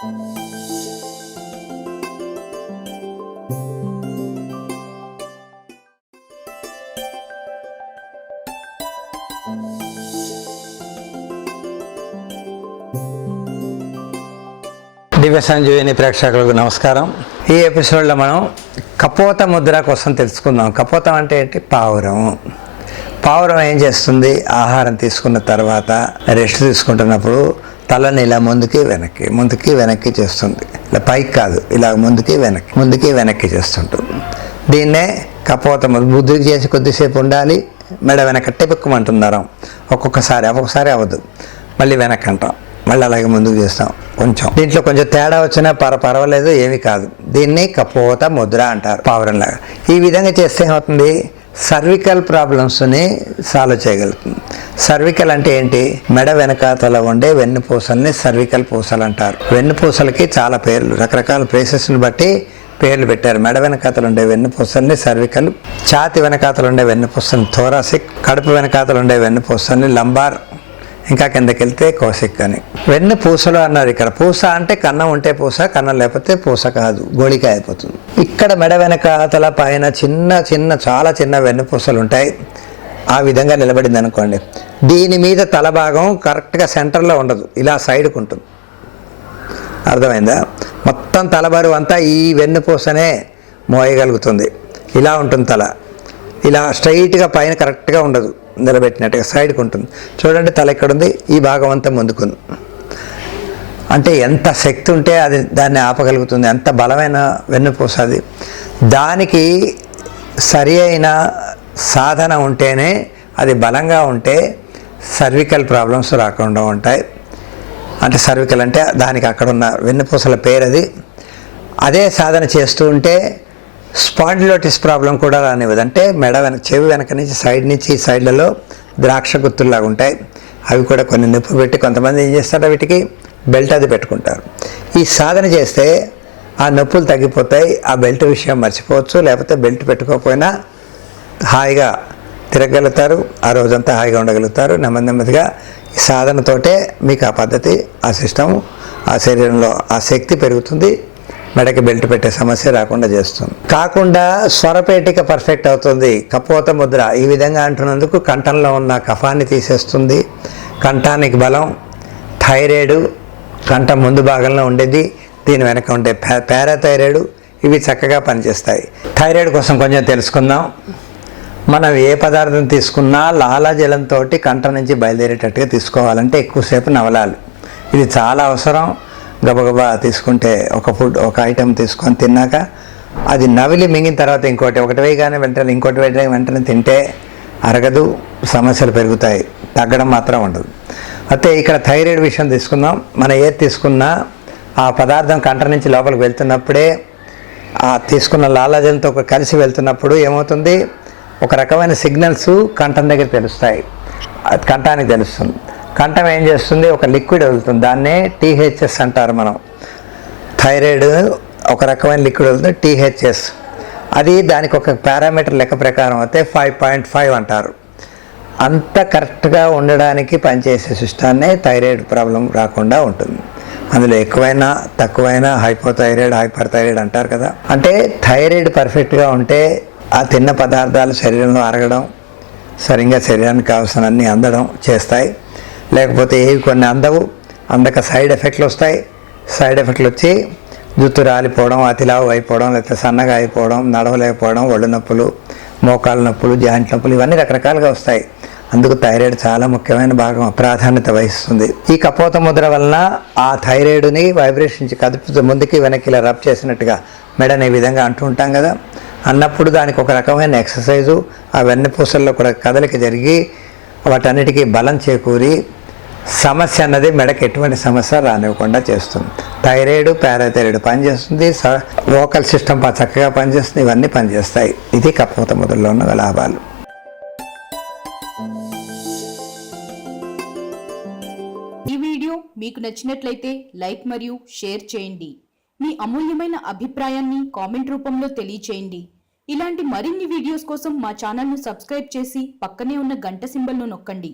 దివ్య సంజీవిని ప్రేక్షకులకు నమస్కారం. ఈ ఎపిసోడ్లో మనం కపోత ముద్ర కోసం తెలుసుకుందాం. కపోతం అంటే ఏంటి? పావురం. పావురం ఏం చేస్తుంది? ఆహారం తీసుకున్న తర్వాత రెస్ట్ తీసుకుంటున్నప్పుడు తలని ఇలా ముందుకి వెనక్కి చేస్తుంది. ఇలా పైకి కాదు, ఇలా ముందుకి వెనక్కి చేస్తుంటుంది. దీన్నే కపోత ముద్ర చేసి కొద్దిసేపు ఉండాలి. మెడ వెనక టిపుక్కుమంటున్నారు. ఒక్కొక్కసారి అవ్వదు, మళ్ళీ వెనక్కి అంటాం, మళ్ళీ అలాగే ముందుకు చేస్తాం. దీంట్లో కొంచెం తేడా వచ్చినా పర్వాలేదు, ఏమీ కాదు. దీన్ని కపోత ముద్ర అంటారు, పావురంలాగా. ఈ విధంగా చేస్తే ఏమవుతుంది? సర్వికల్ ప్రాబ్లమ్స్ని సాల్వ్ చేయగలుగుతుంది. సర్వికల్ అంటే ఏంటి? మెడ వెనకాతల ఉండే వెన్నుపూసల్ని సర్వికల్ పూసలు అంటారు. వెన్నుపూసలకి చాలా పేర్లు, రకరకాల ప్లేసెస్ని బట్టి పేర్లు పెట్టారు. మెడ వెనకాతలు ఉండే వెన్నుపూసల్ని సర్వికల్, ఛాతి వెనకాతలు ఉండే వెన్నుపూసల్ని థోరాసిక్, కడుపు వెనకాతలు ఉండే వెన్నుపూసల్ని లంబార్, ఇంకా కిందకి వెళ్తే కోసిక్ అని. వెన్ను పూసలు అన్నారు. ఇక్కడ పూస అంటే కన్నం ఉంటే పూస, కన్నం లేకపోతే పూస కాదు, గోళిక అయిపోతుంది. ఇక్కడ మెడ వెనకాతల పైన చాలా చిన్న వెన్ను పూసలు ఉంటాయి. ఆ విధంగా నిలబడింది అనుకోండి. దీని మీద తల భాగం కరెక్ట్గా సెంటర్లో ఉండదు, ఇలా సైడ్కు ఉంటుంది. అర్థమైందా? మొత్తం తల బరువు అంతా ఈ వెన్నుపూసనే మోయగలుగుతుంది. ఇలా ఉంటుంది తల, ఇలా స్ట్రైట్గా పైన కరెక్ట్గా ఉండదు, నిలబెట్టినట్టుగా సైడ్కి ఉంటుంది. చూడండి, తల ఎక్కడుంది? ఈ భాగం అంతా ముందుకుంది. అంటే ఎంత శక్తి ఉంటే అది దాన్ని ఆపగలుగుతుంది, ఎంత బలమైన వెన్నుపూస అది. దానికి సరి అయిన సాధన ఉంటేనే, అది బలంగా ఉంటే సర్వికల్ ప్రాబ్లమ్స్ రాకుండా ఉంటాయి. అంటే సర్వికల్ అంటే దానికి అక్కడ ఉన్న వెన్నుపూసల పేరు అది. అదే సాధన చేస్తూ ఉంటే స్పాండిలోటిస్ ప్రాబ్లం కూడా రానివ్వదు. అంటే చెవి వెనక నుంచి ఈ సైడ్లలో ద్రాక్ష గుత్తుల్లాగా ఉంటాయి. అవి కూడా కొన్ని నొప్పి పెట్టి కొంతమంది ఏం చేస్తారో వీటికి బెల్ట్ అది పెట్టుకుంటారు. ఈ సాధన చేస్తే ఆ నొప్పులు తగ్గిపోతాయి. ఆ బెల్ట్ విషయం మర్చిపోవచ్చు. లేకపోతే బెల్ట్ పెట్టుకోకపోయినా హాయిగా తిరగలుగుతారు, ఆ రోజంతా హాయిగా ఉండగలుగుతారు. నెమ్మదిగా ఈ సాధనతోటే మీకు ఆ పద్ధతి, ఆ సిస్టము, ఆ శరీరంలో ఆ శక్తి పెరుగుతుంది. మెడకి బెల్ట్ పెట్టే సమస్య రాకుండా చేస్తుంది. కాకుండా స్వరపేటిక పర్ఫెక్ట్ అవుతుంది కపోత ముద్ర. ఈ విధంగా అంటున్నందుకు కంఠంలో ఉన్న కఫాన్ని తీసేస్తుంది. కంఠానికి బలం. థైరాయిడ్ కంఠం ముందు భాగంలో ఉండేది, దీని వెనక ఉండే పారాథైరాయిడ్, ఇవి చక్కగా పనిచేస్తాయి. థైరాయిడ్ కోసం కొంచెం తెలుసుకుందాం. మనం ఏ పదార్థం తీసుకున్నా లాలాజలంతో కంఠం నుంచి బయలుదేరేటట్టుగా తీసుకోవాలంటే ఎక్కువసేపు నవలాలి. ఇది చాలా అవసరం. గబగబా తీసుకుంటే ఒక ఐటెం తీసుకొని తిన్నాక అది నవిలి మింగిన తర్వాత ఒకటి వేయగానే వెంటనే తింటే అరగదు, సమస్యలు పెరుగుతాయి, తగ్గడం మాత్రం ఉండదు. అయితే ఇక్కడ థైరాయిడ్ విషయం తీసుకుందాం. మనం ఏది తీసుకున్నా ఆ పదార్థం కంఠం నుంచి లోపలికి వెళ్తున్నప్పుడే, ఆ తీసుకున్న లాలాజలంతో కలిసి వెళ్తున్నప్పుడు ఏమవుతుంది? ఒక రకమైన సిగ్నల్స్ కంఠం దగ్గర తెలుస్తాయి, అది కంఠానికి తెలుస్తుంది. కంఠం ఏం చేస్తుంది? ఒక లిక్విడ్ వదులుతుంది, దాన్నే THS అంటారు. మనం థైరాయిడ్ ఒక రకమైన లిక్విడ్ వదులుతుంది, THS. అది దానికి ఒక పారామీటర్ లెక్క ప్రకారం అయితే 5.5 అంటారు. అంత కరెక్ట్గా ఉండడానికి పనిచేసే సిస్టాన్నే థైరాయిడ్ ప్రాబ్లం రాకుండా ఉంటుంది. అందులో ఎక్కువైనా తక్కువైనా హైపోథైరాయిడ్, హైపర్ థైరాయిడ్ అంటారు కదా. అంటే థైరాయిడ్ పర్ఫెక్ట్గా ఉంటే ఆ తిన్న పదార్థాలు శరీరంలో అరగడం, సరిగ్గా శరీరానికి కావాల్సిన అన్నీ అందడం చేస్తాయి. లేకపోతే ఏవి కొన్ని అందక సైడ్ ఎఫెక్ట్లు వస్తాయి. సైడ్ ఎఫెక్ట్లు వచ్చి జుట్టు రాలిపోవడం, అతిలావు అయిపోవడం, లేకపోతే సన్నగా అయిపోవడం, నడవలేకపోవడం, ఒళ్ళు నొప్పులు, మోకాళ్ళ నొప్పులు, జాయింట్ నొప్పులు, ఇవన్నీ రకరకాలుగా వస్తాయి. అందుకు థైరాయిడ్ చాలా ముఖ్యమైన భాగం, ప్రాధాన్యత వహిస్తుంది. ఈ కపోత ముద్ర వలన ఆ థైరాయిడ్ని వైబ్రేషన్ కదుపుతూ ముందుకి వెనక్కి ఇలా రబ్ చేసినట్టుగా మెడని ఈ విధంగా అంటూ ఉంటాం కదా. అన్నప్పుడు దానికి ఒక రకమైన ఎక్సర్సైజు, ఆ వెన్నపూసల్లో కూడా కదలిక జరిగి వాటన్నిటికీ బలం చేకూరి సమస్య అన్నది మెడకి ఎటువంటి సమస్య రానివ్వకుండా చేస్తుంది. థైరాయిడ్, పారాథైరాయిడ్ పనిచేస్తుంది, వోకల్ సిస్టమ్ చక్కగా పనిచేస్తుంది, ఇవన్నీ పనిచేస్తాయి. ఇది కపోత ముద్రలో ఉన్న లాభాలు. ఈ వీడియో మీకు నచ్చినట్లయితే లైక్ మరియు షేర్ చేయండి. మీ అమూల్యమైన అభిప్రాయాన్ని కామెంట్ రూపంలో తెలియచేయండి. ఇలాంటి మరిన్ని వీడియోస్ కోసం మా ఛానల్ను సబ్స్క్రైబ్ చేసి పక్కనే ఉన్న గంట సింబల్ను నొక్కండి.